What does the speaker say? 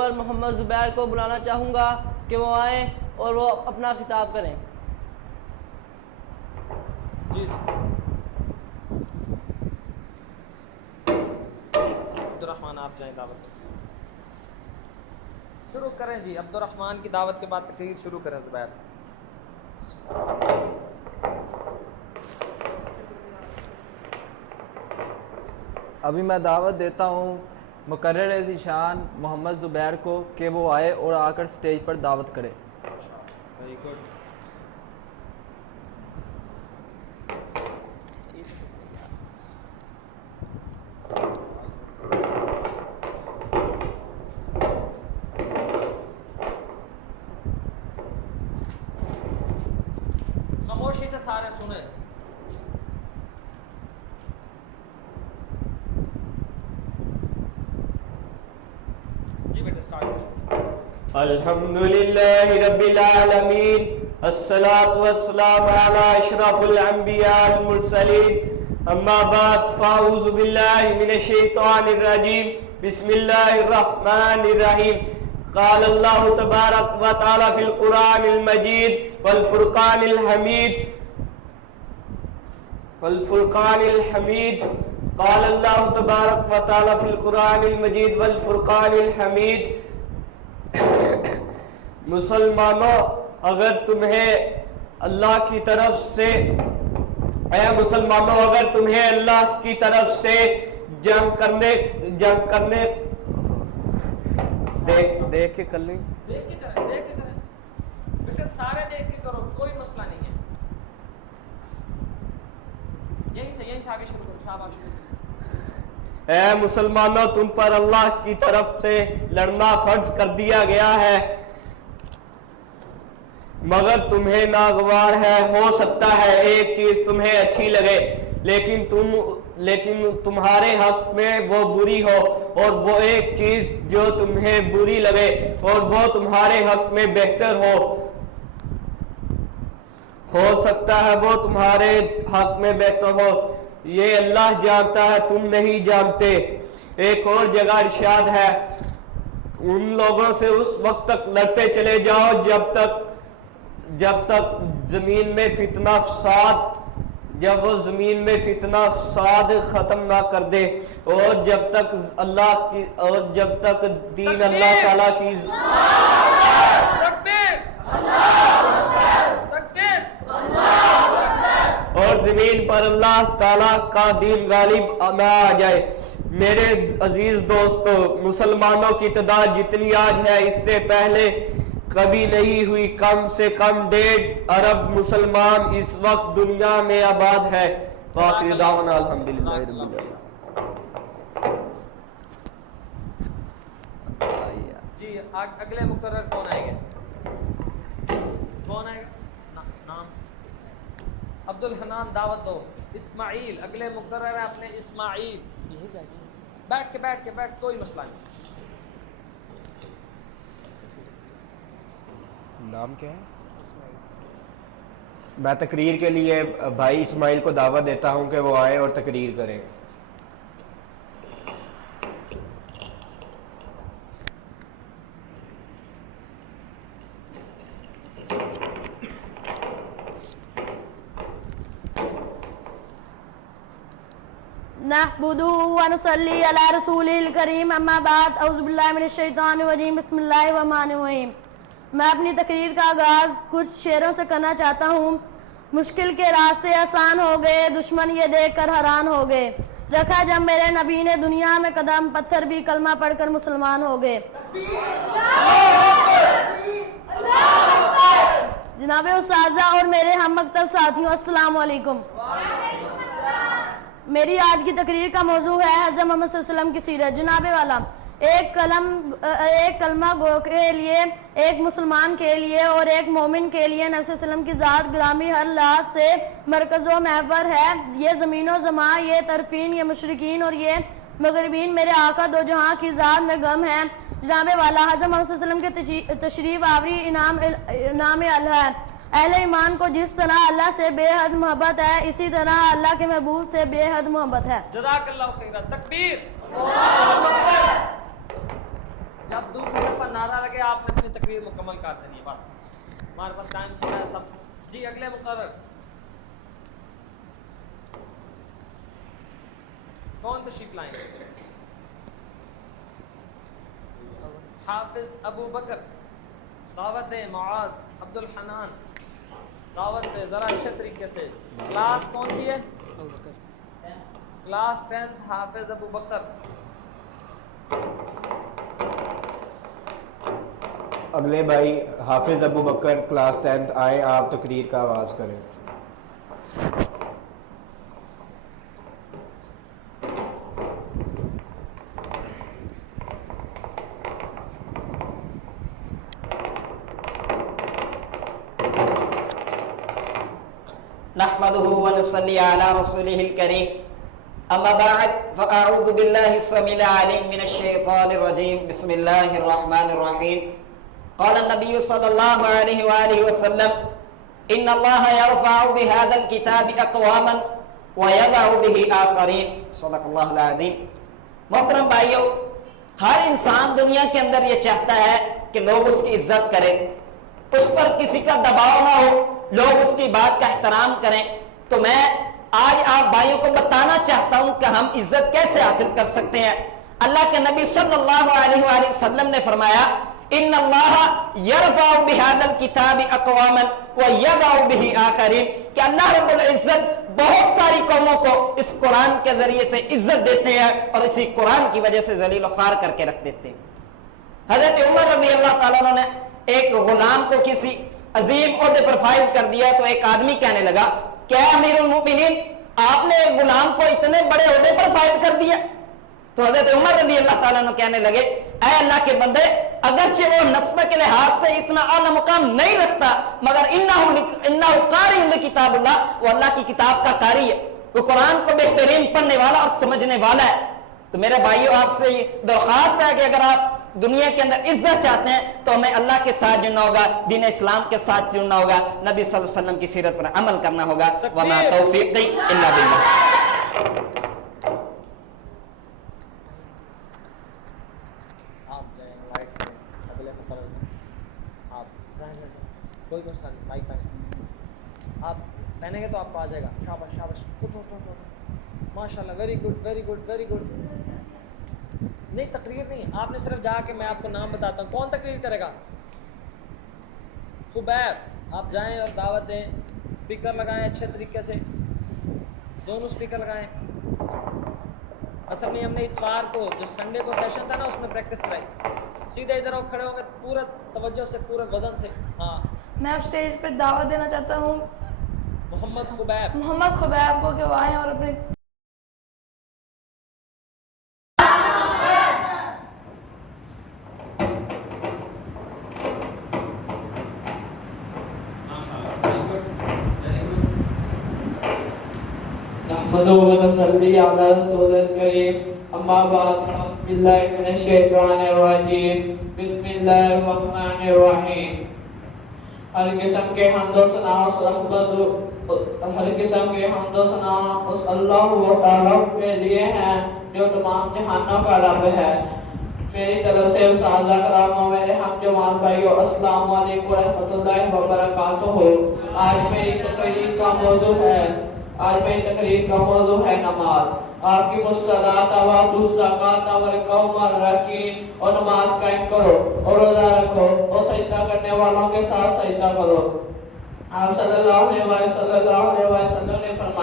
پر محمد زبیر کو بلانا چاہوں گا کہ وہ آئیں اور وہ اپنا خطاب کریں۔ جی عبدالرحمن آپ جائیں دعوت شروع کریں۔ جی عبدالرحمن کی دعوت کے بعد تقریر شروع کریں زبیر۔ ابھی میں دعوت دیتا ہوں مقرر ذیشان محمد زبیر کو کہ وہ آئے اور آ کر سٹیج پر دعوت کرے۔ Very good. خاموشی سے سارے سنیں۔ جی بیٹا سٹارٹ۔ الحمدللہ رب العالمین الصلاة والسلام علی اشرف الانبیاء المرسلین اما بعد فاعوذ باللہ من الشیطان الرجیم بسم اللہ الرحمن الرحیم قال اللہ تبارک و تعالی فی القرآن المجید والفرقان الحمید قال اللہ تبارک و تعالی فی القرآن المجید والفرقان الحمید مسلمانوں اگر تمہیں اللہ کی طرف سے اللہ کی طرف سے جنگ کرنے دیکھ کے کر لیں دیکھ کے کریں بیٹا سارے دیکھ کے کرو، کوئی مسئلہ نہیں ہے۔ یہیں سے آگے شروع کرو، شاباش۔ اے مسلمانوں تم پر اللہ کی طرف سے لڑنا فرض کر دیا گیا ہے، مگر تمہیں ناگوار ہے، ہو سکتا ہے ایک چیز تمہیں اچھی لگے لیکن تمہارے حق میں وہ بری ہو، اور وہ ایک چیز جو تمہیں بری لگے اور وہ تمہارے حق میں بہتر ہو سکتا ہے وہ تمہارے حق میں بہتر ہو، یہ اللہ جانتا ہے تم نہیں جانتے۔ ایک اور جگہ ارشاد ہے ان لوگوں سے اس وقت تک لڑتے چلے جاؤ جب تک زمین میں فتنہ فساد ختم نہ کر دے، اور جب تک دین اللہ تعالیٰ کی اور زمین پر اللہ تعالیٰ کا دین غالب نہ آ جائے۔ میرے عزیز دوستو، مسلمانوں کی تعداد جتنی آج ہے اس سے پہلے کبھی نہیں ہوئی، کم سے کم 1.5 ارب مسلمان اس وقت دنیا میں آباد ہے۔ وآخر دعوانا الحمدللہ رب العالمین۔ جی اگلے مقرر کون آئیں گے؟ کون آئے گا؟ نام عبدالحنان دعوت دو۔ اسماعیل اگلے مقرر ہے اپنے اسماعیل، بیٹھ کے کوئی مسئلہ نہیں۔ نام کیا ہے؟ میں تقریر کے لیے بھائی اسماعیل کو دعوت دیتا ہوں کہ وہ آئے اور تقریر کریں۔ نحمده ونصلي على رسوله الكريم اما بعد اعوذ باللہ من الشیطان الرجیم بسم اللہ الرحمن الرحیم۔ میں اپنی تقریر کا آغاز کچھ شعروں سے کرنا چاہتا ہوں۔ مشکل کے راستے آسان ہو گئے، دشمن یہ دیکھ کر حیران ہو گئے، رکھا جب میرے نبی نے دنیا میں قدم، پتھر بھی کلمہ پڑھ کر مسلمان ہو گئے۔ جناب استاذہ اور میرے ہم مکتب ساتھیوں، السلام علیکم۔ میری آج کی تقریر کا موضوع ہے حضرت محمد صلی اللہ علیہ وسلم کی سیرت۔ جناب والا، ایک کلمہ گو کے لیے، ایک مسلمان کے لیے اور ایک مومن کے لیے نبی صلی اللہ علیہ وسلم کی ذات گرامی ہر لحاظ سے مرکز و محور ہے۔ یہ زمین و زمان، یہ طرفین، یہ مشرقین اور یہ مغربین میرے آقا دو جہاں کی ذات میں غم ہے۔ جناب والا، حضرت محمد صلی اللہ علیہ وسلم کے تشریف آوری انعام اللہ ہے۔ اہل ایمان کو جس طرح اللہ سے بے حد محبت ہے، اسی طرح اللہ کے محبوب سے بے حد محبت ہے۔ جزاک اللہ خیرہ، تکبیر۔ जब दूसरी दफ़ा नारा लगे आपने अपनी तकरीर मुकम्मल कर देनी है, बस हमारे पास टाइम थोड़ा है सब। जी अगले मुकर्रर कौन तशरीफ लाएंगे? हाफिज अबू बकर, दावत दें। मुआज अब्दुल हनान, दावत दें ज़रा अच्छे तरीके से। क्लास कौन सी है? क्लास 10th हाफिज अबू बकर। अगले भाई हाफिज अबू बकर क्लास 10th आए, आप तकरीर का आगाज़ करें। नहमदुहु व नुसल्ली अला रसूलिहिल करीम, अम्मा बअद, फअऊज़ु बिल्लाहि समील अलीम मिनश शैतानिर रजीम, बिस्मिल्लाहिर रहमानिर रहीम। क़ाल नबी सल्लल्लाहु अलैहि व आलिहि वसल्लम, इन्नल्लाह यरफ़अु बिहाज़ल किताबि अक़वामन व यदअु बिही आख़रीन। सदक़ल्लाहुल अज़ीम। मोहतरम भाइयों, हर इंसान दुनिया के अंदर ये चाहता है कि लोग उसकी इज्जत करें, उस पर किसी का दबाव ना हो, लोग उसकी बात का एहतराम करें। तो मैं आज आप भाइयों को बताना चाहता हूं कि हम इज्जत कैसे हासिल कर सकते हैं। अल्लाह के नबी सल्लल्लाहु अलैहि वसल्लम ने फरमाया, इन्नल्लाह यरफ़अु बिहाज़ल किताबि अक़वामन व यदअु बिही आख़रीन, कि अल्लाह रब्बुल इज्जत बहुत सारी कौमों को इस कुरान के जरिए से इज्जत देते हैं और इसी कुरान की वजह से जलील ख़ार करके रख देते हैं। हज़रत उमर रज़ी अल्लाह ताला अन्हु ने एक गुलाम को किसी अजीम ओहदे पर फाइज कर दिया, तो एक आदमी कहने लगा, क्या अमीरुल मोमिनीन, आपने एक गुलाम को इतने बड़े ओहदे पर फाइज कर दिया? तो हजरत उमर रज़ी अल्लाह ताला अन्हु कहने लगे, ऐ अल्लाह के बंदे, अगरचे वो नस्ब के लिहाज से इतना आला मुकाम नहीं रखता, मगर इन्नहु क़ारिउन लिकिताबिल्लाह, वो अल्लाह की किताब का कारी है, वो कुरान को बेहतरीन पढ़ने वाला और समझने वाला है। तो मेरे भाइयों, आपसे ये दरख्वास्त है कि अगर आप दुनिया के अंदर इज्जत चाहते हैं तो हमें अल्लाह के साथ जुड़ना होगा, दीन इस्लाम के साथ जुड़ना होगा, नबी सल्लल्लाहु अलैहि वसल्लम की सीरत पर अमल करना होगा। वमा तौफीक़ी इल्ला बिल्लाह। आप जाएं लाइट में, अगले मुकर्रर आप जाएं, कोई मसला नहीं, माइक पहने, आप पहनेंगे तो आपको आ जाएगा। शाबाश शाबाश, उठो उठो उठो, माशाल्लाह, very good very good very good. नहीं, तकरीर नहीं, आपने सिर्फ जाके, मैं आपको नाम बताता हूँ, कौन तकरीर करेगा? खुबैब, आप जाएं और दावत दें, स्पीकर लगाएं अच्छे तरीके से, दोनों स्पीकर लगाएं। असल में हमने इतवार को, जो संडे को सेशन था ना, उसमें प्रैक्टिस कराई। सीधे इधर आओ, खड़े होंगे पूरा तवज्जो से, पूरे वजन से। हाँ, मैं अब स्टेज पर दावत देना चाहता हूँ मोहम्मद खुबैब को कि वो आएँ और अपने नहमदुहु व नसल्ली अला रसूलिल करीम, अम्मा बअद, अऊज़ु बिल्लाहि मिनश शैतानिर रजीम, बिस्मिल्लाहिर रहमानिर रहीम। हर किस्म के हम्दो सना उस अल्लाह तआला के लिए हैं जो तमाम जहानों का रब है। मेरी तरफ से उस अल्लाह कराम, मेरे हम जवान भाइयों, अस्सलाम वालेकुम व रहमतुल्लाहि व बरकातुहू। आज मेरी तकरीर का मौजू है नमाज। आपकी मुस्सलात व ज़कात व कौमर रकीन, और नमाज कायम करो और रोजा रखो और सजदा करने वालों के साथ सजदा करो। आप सल्लल्लाहु अलैहि वसल्लम ने फरमाया,